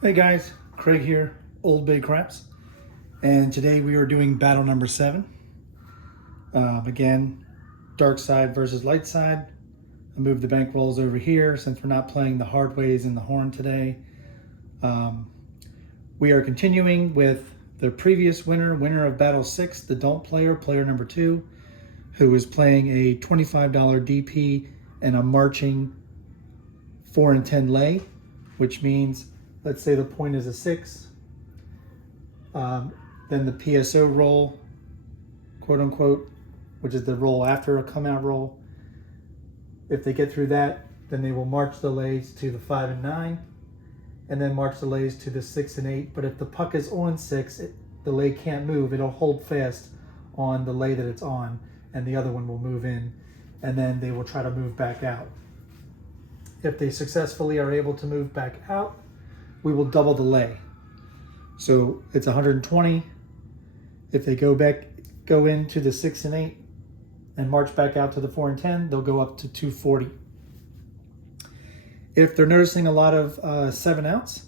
Hey guys, Craig here, Old Bay Craps, and today we are doing battle number 7. Again, Darkside versus Lightside. I moved the bankrolls over here since we're not playing the hard ways in the horn today. We are continuing with the previous winner of battle 6, the Don't player, player number 2, who is playing a $25 DP and a marching 4 and 10 lay, which means, let's say the point is a 6, then the PSO roll, quote unquote, which is the roll after a come out roll. If they get through that, then they will march the lays to the 5 and 9, and then march the lays to the 6 and 8. But if the puck is on 6, the lay can't move. It'll hold fast on the lay that it's on, and the other one will move in, and then they will try to move back out. If they successfully are able to move back out, we will double the lay. So it's 120. If they go into the 6 and 8 and march back out to the 4 and 10, they'll go up to 240. If they're noticing a lot of 7 outs,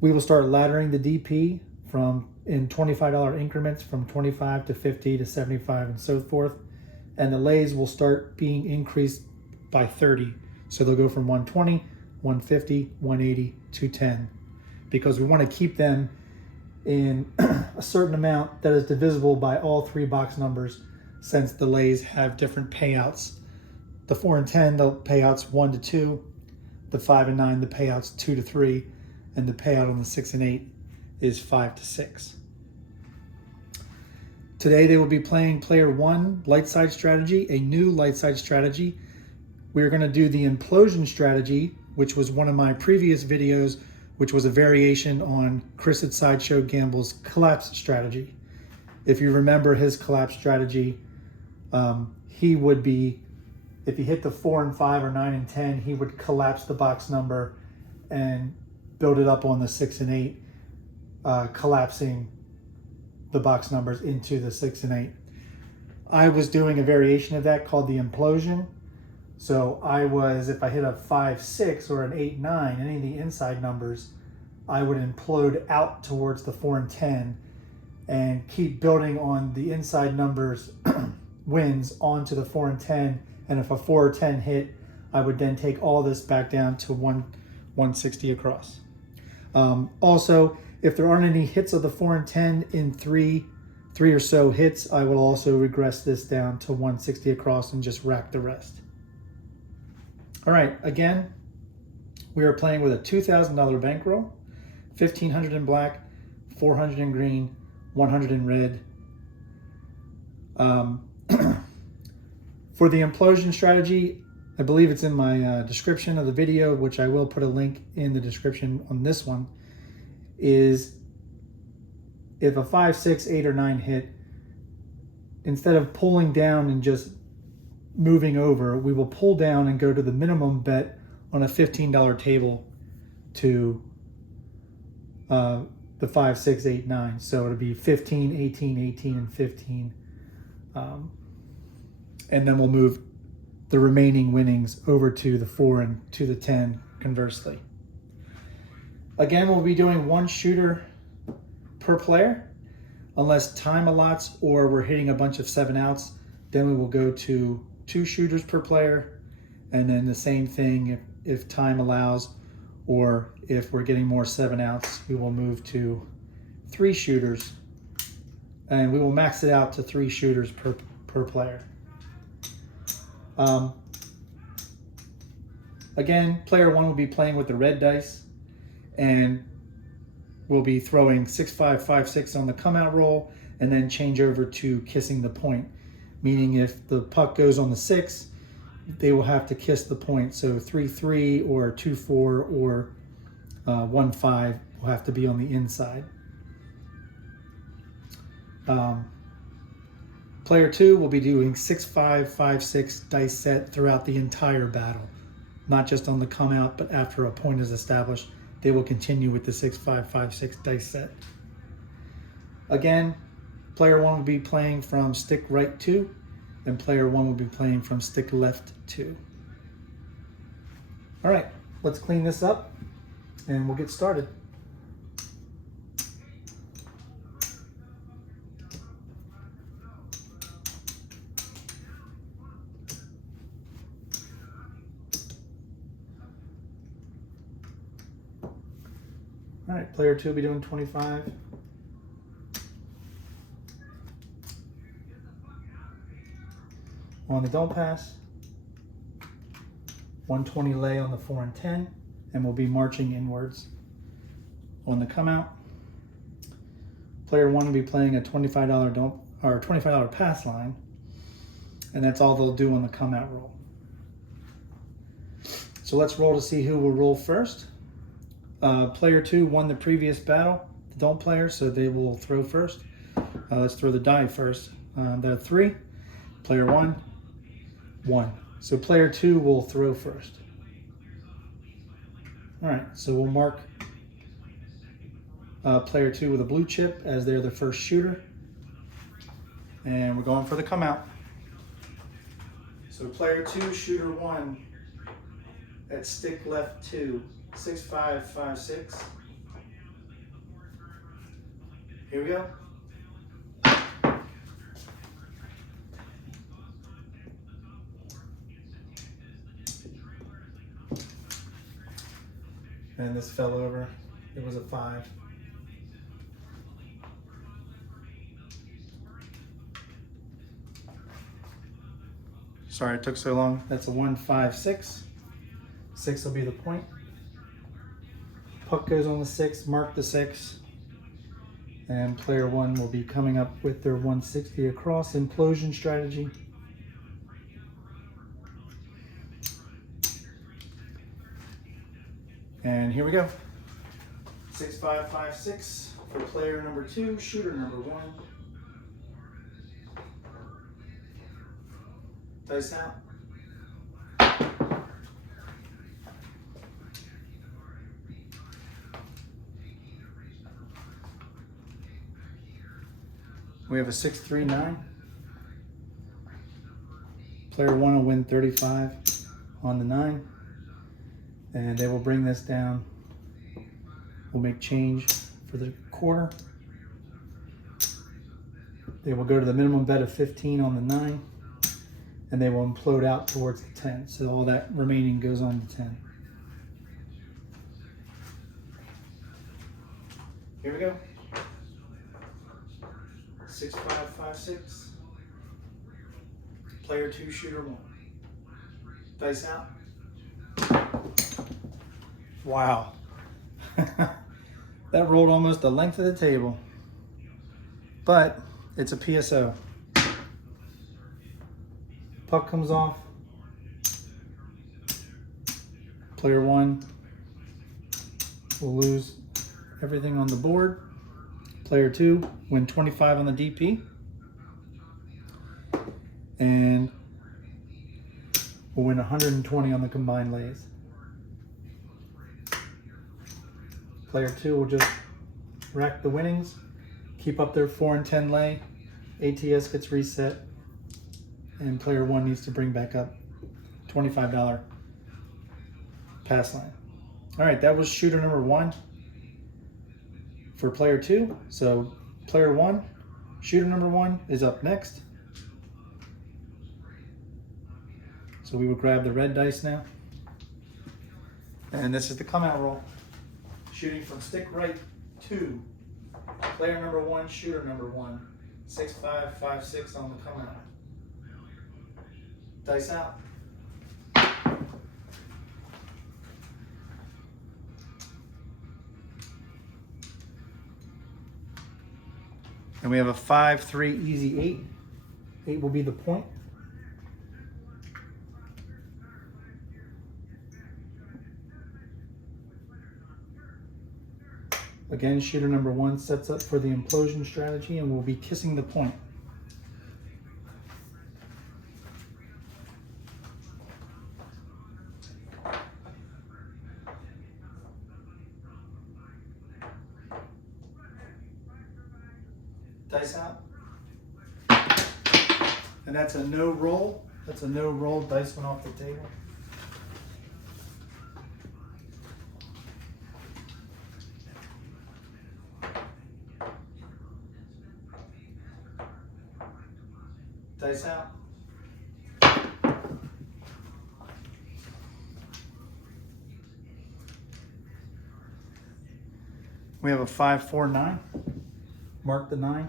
we will start laddering the DP in $25 increments from 25 to 50 to 75 and so forth. And the lays will start being increased by 30. So they'll go from 120, 150, 180, 210, because we want to keep them in a certain amount that is divisible by all 3 box numbers, since the lays have different payouts. The 4 and 10, the payouts 1 to 2, the 5 and 9, the payouts 2 to 3, and the payout on the 6 and 8 is 5 to 6. Today they will be playing player 1, Lightside strategy, a new Lightside strategy. We're going to do the Implosion strategy, which was one of my previous videos, which was a variation on Chris at Sideshow Gamble's collapse strategy. If you remember his collapse strategy, he would be, if he hit the 4 and 5 or 9 and 10, he would collapse the box number and build it up on the 6 and 8, collapsing the box numbers into the 6 and 8. I was doing a variation of that called the Implosion. So if I hit a 5-6 or an 8-9, any of the inside numbers, I would implode out towards the 4 and 10 and keep building on the inside numbers wins onto the 4 and 10. And if a 4 or 10 hit, I would then take all this back down to 160 across. Also, if there aren't any hits of the 4 and 10 in three or so hits, I will also regress this down to 160 across and just rack the rest. All right, again, we are playing with a $2,000 bankroll, $1,500 in black, $400 in green, $100 in red. For the Implosion strategy, I believe it's in my description of the video, which I will put a link in the description on this one, is if a 5, 6, 8, or 9 hit, instead of pulling down and just moving over, we will pull down and go to the minimum bet on a $15 table to the 5, 6, 8, 9. So it'll be 15, 18, 18, and 15. And then we'll move the remaining winnings over to the 4 and to the 10 conversely. Again, we'll be doing 1 shooter per player, unless time allots or we're hitting a bunch of 7 outs. Then we will go to 2 shooters per player, and then the same thing if time allows, or if we're getting more 7 outs, we will move to 3 shooters, and we will max it out to 3 shooters per player. Again, player 1 will be playing with the red dice, and we'll be throwing 6, 5, 5, 6 on the come out roll, and then change over to kissing the point. Meaning if the puck goes on the 6, they will have to kiss the point. So 3-3 or 2-4 or 1-5 will have to be on the inside. Player 2 will be doing 6-5, 5-6 dice set throughout the entire battle. Not just on the come out, but after a point is established, they will continue with the 6-5, 5-6 dice set. Again, player 1 will be playing from stick right 2, and player 1 will be playing from stick left 2. All right, let's clean this up and we'll get started. All right, player 2 will be doing 25. On the don't pass, 120 lay on the 4 and 10, and we'll be marching inwards. On the come out, player 1 will be playing a $25 don't or $25 pass line, and that's all they'll do on the come out roll. So let's roll to see who will roll first. Player 2 won the previous battle, the don't player, so they will throw first. Let's throw the die first. There are 3. Player 1, 1. So player 2 will throw first. All right, so we'll mark player 2 with a blue chip as they're the first shooter. And we're going for the come out. So player 2, shooter 1 at stick left 2, 6, 5, 5, 6. Here we go. And this fell over. It was a 5. Sorry it took so long. That's a 1, 5, 6. 6 will be the point. Puck goes on the 6, mark the 6. And player 1 will be coming up with their 160 across implosion strategy. And here we go. 6, 5, 5, 6 for player number 2, shooter number 1. Dice out. We have a 6, 3, 9. Player 1 will win 35 on the 9. And they will bring this down. We'll make change for the quarter. They will go to the minimum bet of 15 on the 9. And they will implode out towards the 10. So all that remaining goes on to 10. Here we go. 6, 5, 5, 6. Player 2, shooter 1. Dice out. Wow. That rolled almost the length of the table. But it's a PSO. Puck comes off. Player 1 will lose everything on the board. Player 2 win 25 on the DP. And will win 120 on the combined lays. Player 2 will just rack the winnings, keep up their 4 and 10 lay. ATS gets reset. And player 1 needs to bring back up $25 pass line. All right, that was shooter number 1 for player 2. So player 1, shooter number 1 is up next. So we will grab the red dice now. And this is the come out roll. Shooting from stick right 2. Player number 1, shooter number 1. 6, 5, 5, 6 on the come out. Dice out. And we have a 5, 3, easy 8. 8 will be the point. Again, shooter number 1 sets up for the implosion strategy and will be kissing the point. Dice out. And that's a no roll. That's a no roll. Dice went off the table. Dice out. We have a 5-4-9. Mark the 9.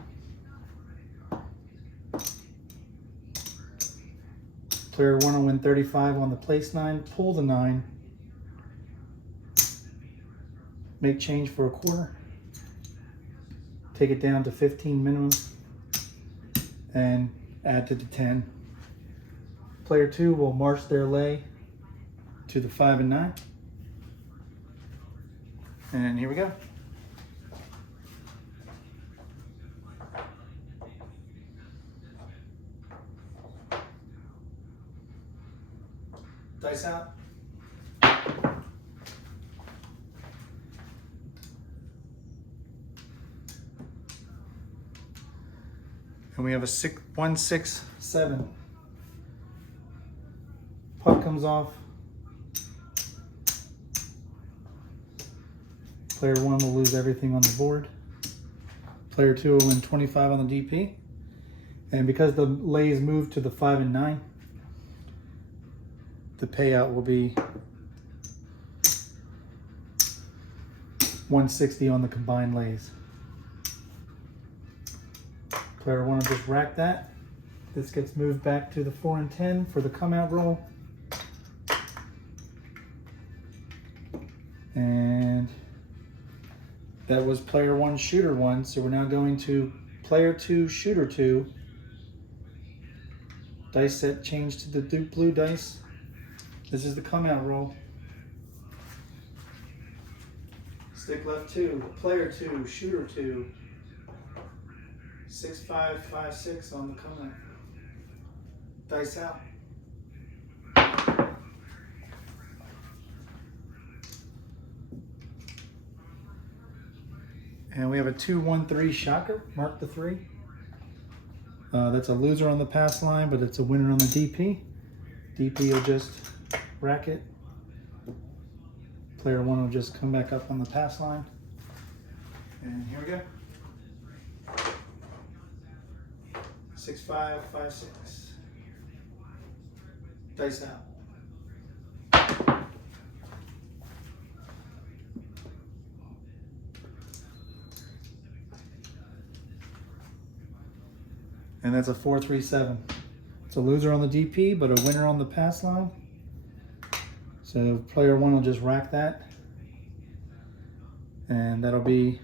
Player 1 will win 35 on the place 9. Pull the 9. Make change for a quarter. Take it down to 15 minimum. And add to the 10. Player 2 will march their lay to the 5 and 9. And here we go. Dice out. And we have a 1-6-7. Puck comes off. Player 1 will lose everything on the board. Player 2 will win 25 on the DP. And because the lays move to the 5 and 9, the payout will be 160 on the combined lays. Player 1 will just rack that. This gets moved back to the 4 and 10 for the come out roll. And that was player 1, shooter 1. So we're now going to player 2, shooter 2. Dice set changed to the Duke blue dice. This is the come out roll. Stick left 2, player 2, shooter 2. 6-5-5-6 on the come out. Dice out. And we have a 2-1-3 shocker. Mark the 3. That's a loser on the pass line, but it's a winner on the DP. DP will just rack it. Player 1 will just come back up on the pass line. And here we go. 6-5-5-6. Dice out. And that's a 4-3-7. It's a loser on the DP, but a winner on the pass line. So player 1 will just rack that. And that'll be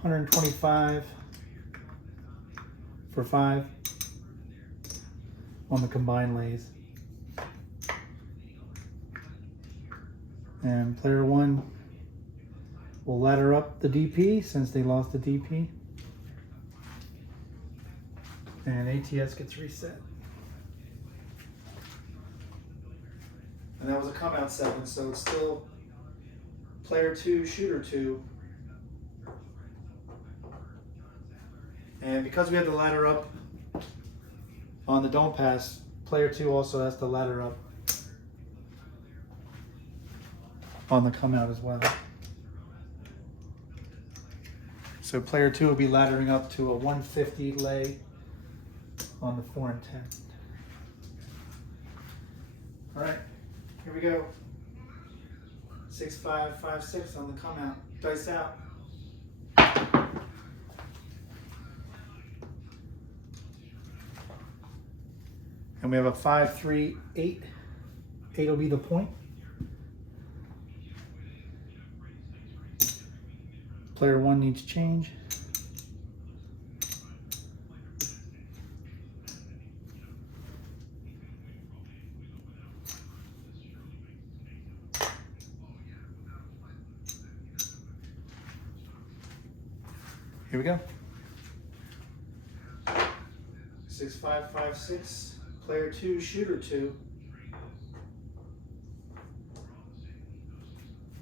125 for 5 on the combined lays. And player 1 will ladder up the DP since they lost the DP. And ATS gets reset. And that was a come out 7, so it's still player 2, shooter 2. And because we had the ladder up on the don't pass, player 2 also has to ladder up on the come out as well. So player 2 will be laddering up to a 150 lay on the 4 and 10. All right, here we go. 6-5-5-6 on the come out. Dice out. And we have a 5-3-8. 8 will be the point. Player 1 needs change. Here we go. 6-5-5-6. Player 2, shooter 2.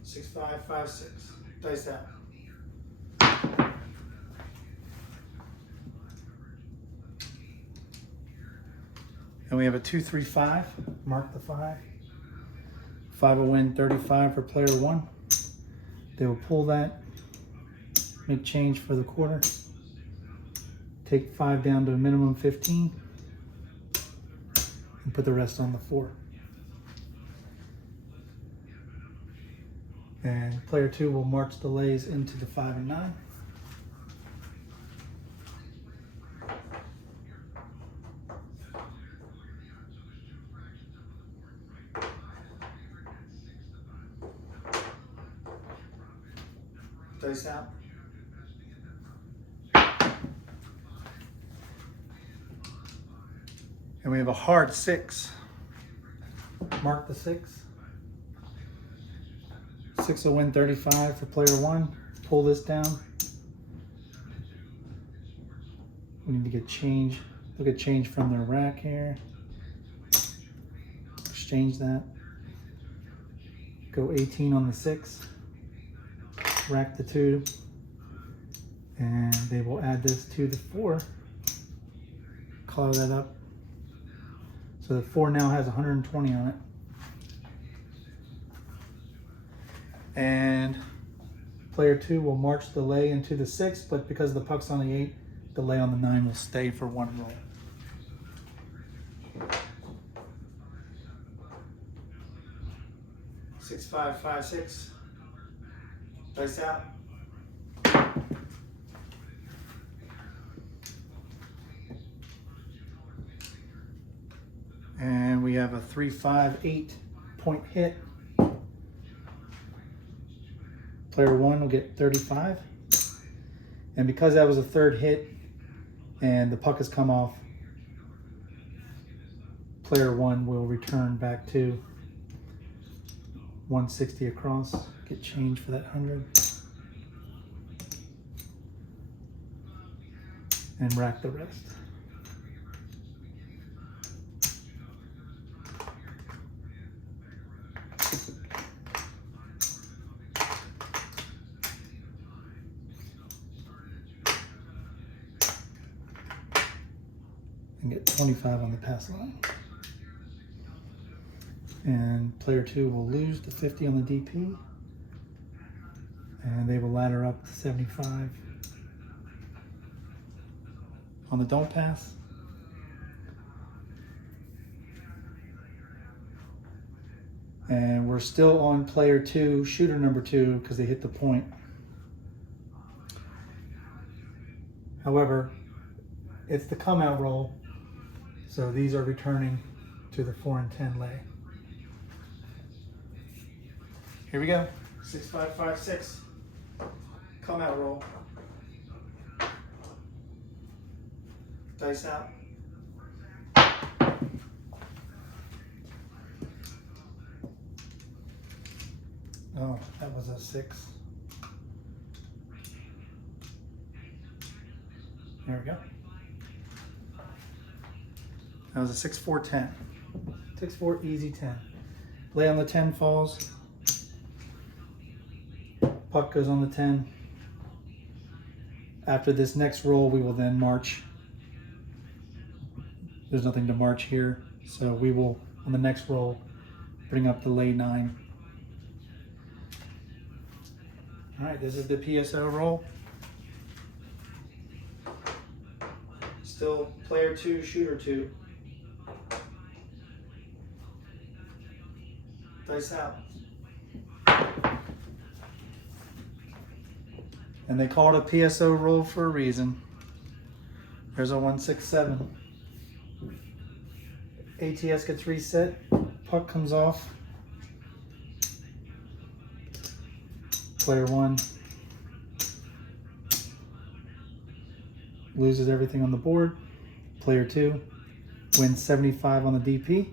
6-5-5-6. Dice out. And we have a 2-3-5. Mark the 5. 5 will win 35 for player 1. They will pull that. Make change for the quarter. Take 5 down to a minimum 15. And put the rest on the 4. And player 2 will march the lays into the 5 and 9. Dice out. And we have a hard 6. Mark the 6. 6 will win 35 for player 1. Pull this down. We need to get change. Look at change from their rack here. Exchange that. Go 18 on the 6. Rack the 2. And they will add this to the 4. Color that up. So the 4 now has 120 on it. And player 2 will march the lay into the 6, but because the puck's on the 8, the lay on the 9 will stay for 1 roll. Six, 5, 5, 6. Dice out. And we have a 3, 5, 8 point hit. Player 1 will get 35. And because that was a 3rd hit and the puck has come off, player 1 will return back to 160 across. Get change for that 100. And rack the rest. And get 25 on the pass line. And player 2 will lose the 50 on the DP. And they will ladder up to 75 on the don't pass. And we're still on player 2, shooter number 2, because they hit the point. However, it's the come out roll. So these are returning to the 4 and 10 lay. Here we go. 6, 5, 5, 6. Come out roll. Dice out. Oh, that was a 6. There we go. That was a 6, 4, 10. 6, 4, easy 10. Lay on the 10 falls. Puck goes on the 10. After this next roll, we will then march. There's nothing to march here, so we will, on the next roll, bring up the lay 9. All right, this is the PSO roll. Still player 2, shooter 2. Dice out. And they call it a PSO roll for a reason. There's a 1, 6, 7. ATS gets reset. Puck comes off. Player 1 loses everything on the board. Player 2 wins 75 on the DP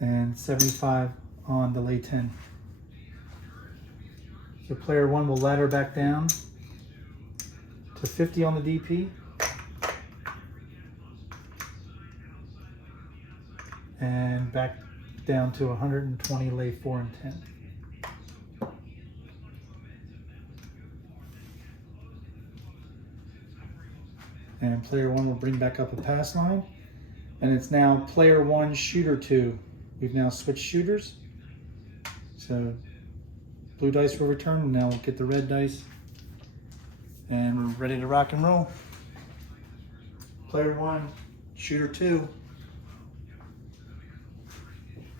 and 75 on the lay 10. So player 1 will ladder back down to 50 on the DP and back down to 120 lay 4 and 10. And player 1 will bring back up a pass line. And it's now player 1, shooter 2. We've now switched shooters. So blue dice will return, and now we'll get the red dice. And we're ready to rock and roll. Player 1, shooter 2.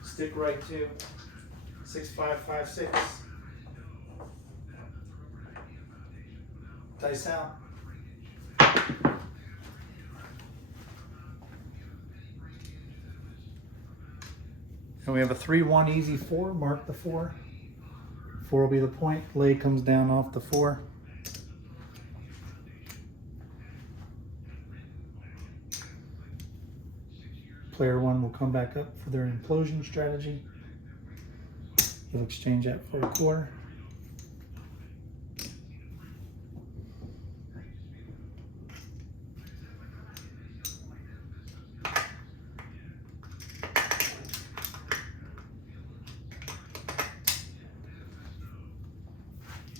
Stick right 2. 6, 5, 5, 6. Dice out. And we have a 3-1 easy 4. Mark the 4. 4 will be the point. Lay comes down off the 4. Player 1 will come back up for their implosion strategy. They'll exchange that for a quarter.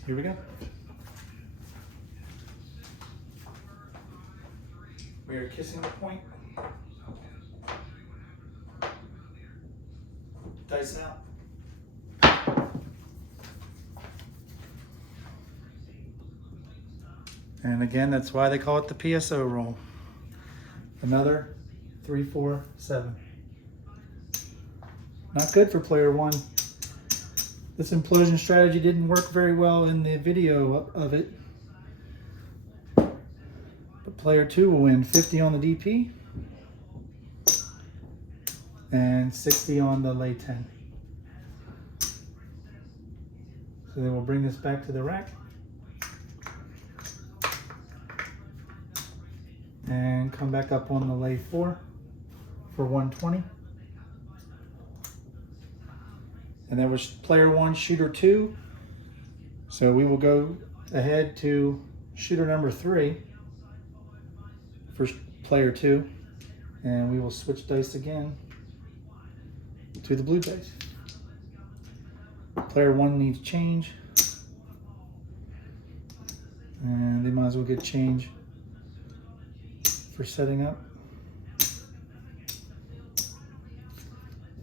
Here we go. We are kissing the point. Dice out. And again, that's why they call it the PSO roll. Another 3, 4, 7. Not good for player 1. This implosion strategy didn't work very well in the video of it. But player 2 will win 50 on the DP and 60 on the lay 10. So then we'll bring this back to the rack and come back up on the lay 4 for 120. And that was player 1, shooter 2. So we will go ahead to shooter number 3 for player 2. And we will switch dice again to the blue dice. Player 1 needs change. And they might as well get change for setting up.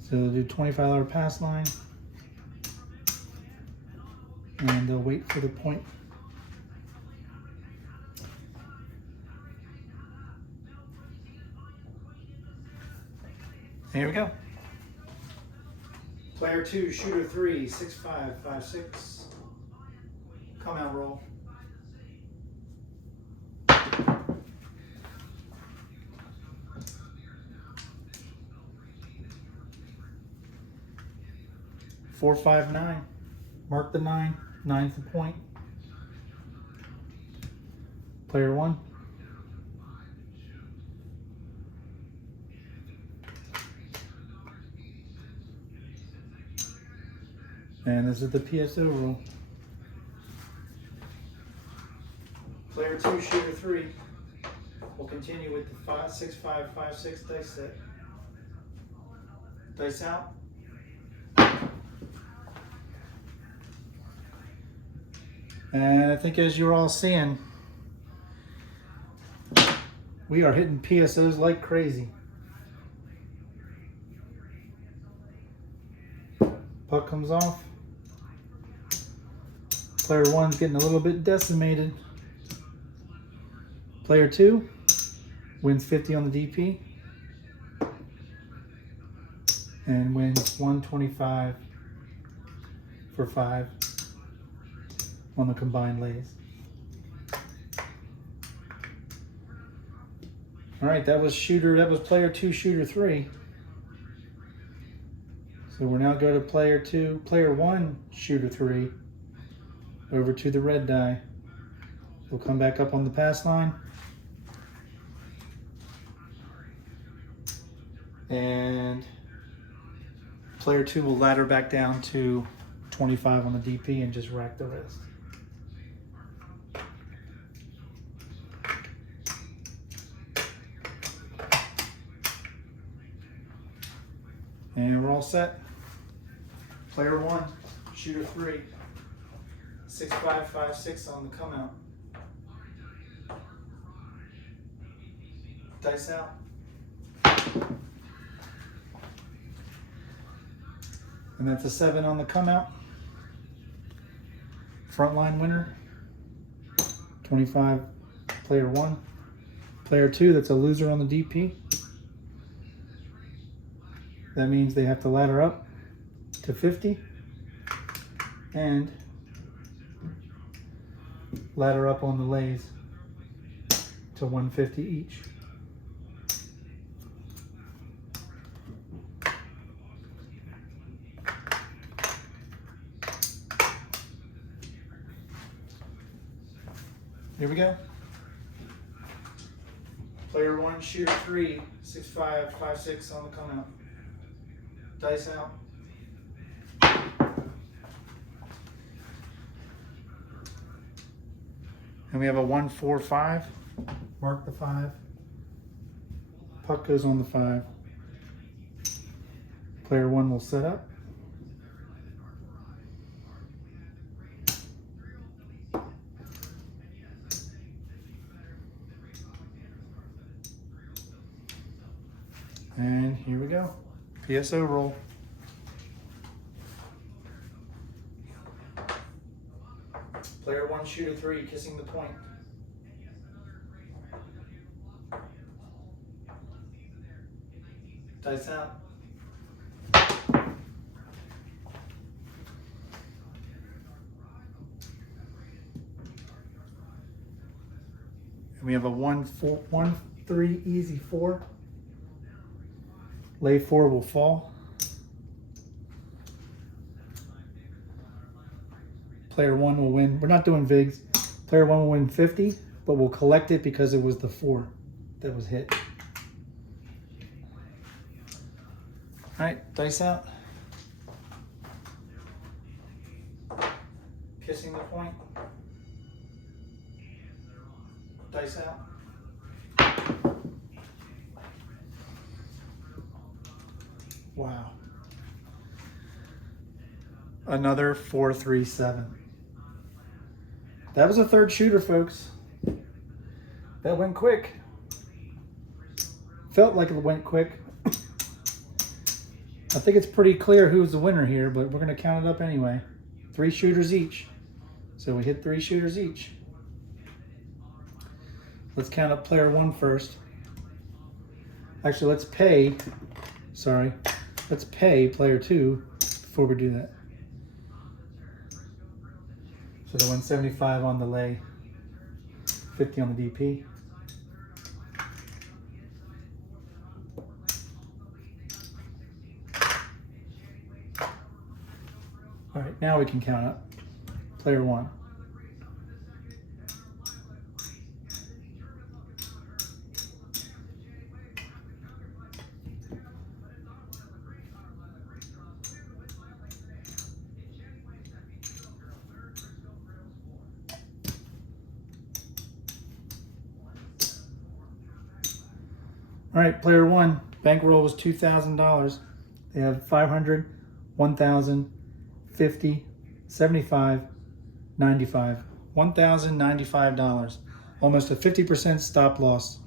So they'll do $25 pass line. And they'll wait for the point. Here we go. Player 2, shooter 3, 6, 5, 5, 6. Come out roll. Four, 5, 9. Mark the 9. 9's the point. Player 1. And this is the PSO rule. Player 2, shooter 3. We'll continue with the 5, 6, 5, 5, 6 dice set. Dice out. And I think as you're all seeing, we are hitting PSOs like crazy. Puck comes off. Player 1's getting a little bit decimated. Player 2 wins 50 on the DP and wins 125 for 5 on the combined lays. All right, that was player 2, shooter 3. So we're now go to player 1, shooter 3, over to the red die. We'll come back up on the pass line. And player 2 will ladder back down to 25 on the DP and just rack the rest. And we're all set. Player 1, shooter 3, 6, 5, 5, 6 on the come out. Dice out. And that's a 7 on the come out. Frontline winner. 25, player 1. Player 2, that's a loser on the DP. That means they have to ladder up to 50 and ladder up on the lays to 150 each. Here we go. Player 1, shooter 3, 6-5, 5-6 on the come out. Dice out. And we have a 1-4-5. Mark the 5. Puck goes on the 5. Player 1 will set up. And here we go. PSO roll. Player 1, shooter 3, kissing the point. Dice out. And we have a 1-3 easy 4. Lay 4 will fall. Player 1 will win. We're not doing VIGs. Player 1 will win 50, but we'll collect it because it was the 4 that was hit. All right, dice out. Kissing the point. Dice out. Wow. Another 4-3-7. That was a third shooter, folks. That went quick. Felt like it went quick. I think it's pretty clear who's the winner here, but we're going to count it up anyway. 3 shooters each. So we hit 3 shooters each. Let's count up player 1 first. Actually, let's pay player 2 before we do that. So the 175 on the lay, 50 on the DP. All right, now we can count up player 1. All right, player 1, bankroll was $2,000. They have 500, 1,000, 50, 75, 95. $1,095. Almost a 50% stop loss,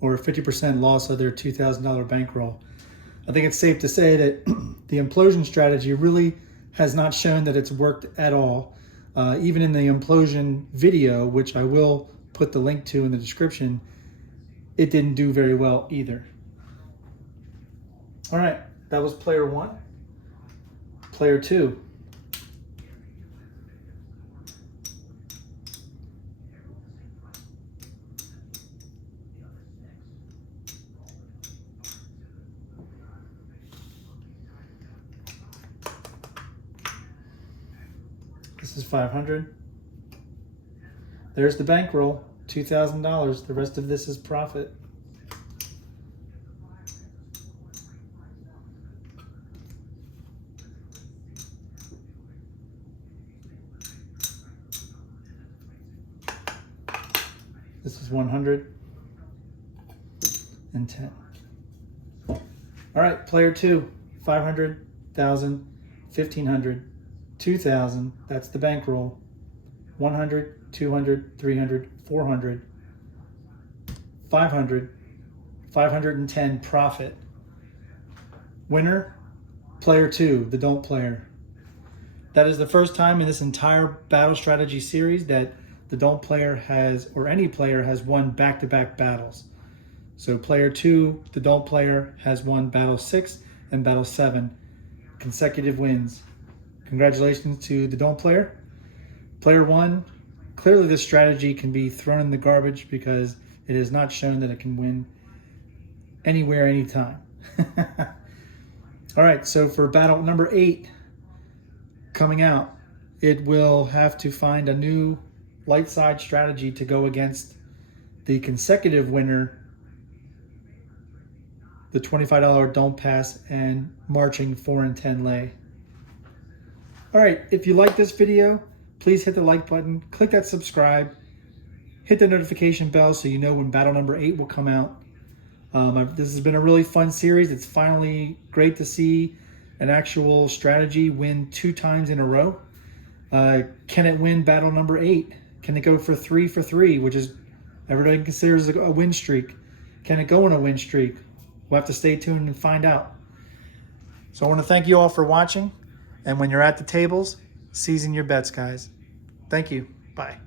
or a 50% loss of their $2,000 bankroll. I think it's safe to say that the implosion strategy really has not shown that it's worked at all. Even in the implosion video, which I will put the link to in the description, it didn't do very well either. All right, that was player 1. Player 2. This is 500. There's the bankroll, $2,000. The rest of this is profit. This is 110. All right, player 2, 500, 1,000, 1,500, 2,000. That's the bankroll. 100, 200, 300, 400, 500, 510 profit. Winner, player 2, the don't player. That is the first time in this entire battle strategy series that the don't player has, or any player has, won back-to-back battles. So player 2, the don't player, has won battle 6 and battle 7, consecutive wins. Congratulations to the don't player. Player one, clearly this strategy can be thrown in the garbage because it is not shown that it can win anywhere, anytime. All right, so for battle number 8 coming out, it will have to find a new Lightside strategy to go against the consecutive winner, the $25 Don't Pass and Marching 4 and 10 lay. All right, if you like this video, please hit the like button, click that subscribe, hit the notification bell so you know when battle number 8 will come out. This has been a really fun series. It's finally great to see an actual strategy win 2 times in a row. Can it win battle number 8? Can it go for 3 for 3, which is everybody considers a win streak? Can it go on a win streak? We'll have to stay tuned and find out. So I want to thank you all for watching. And when you're at the tables, season your bets, guys. Thank you. Bye.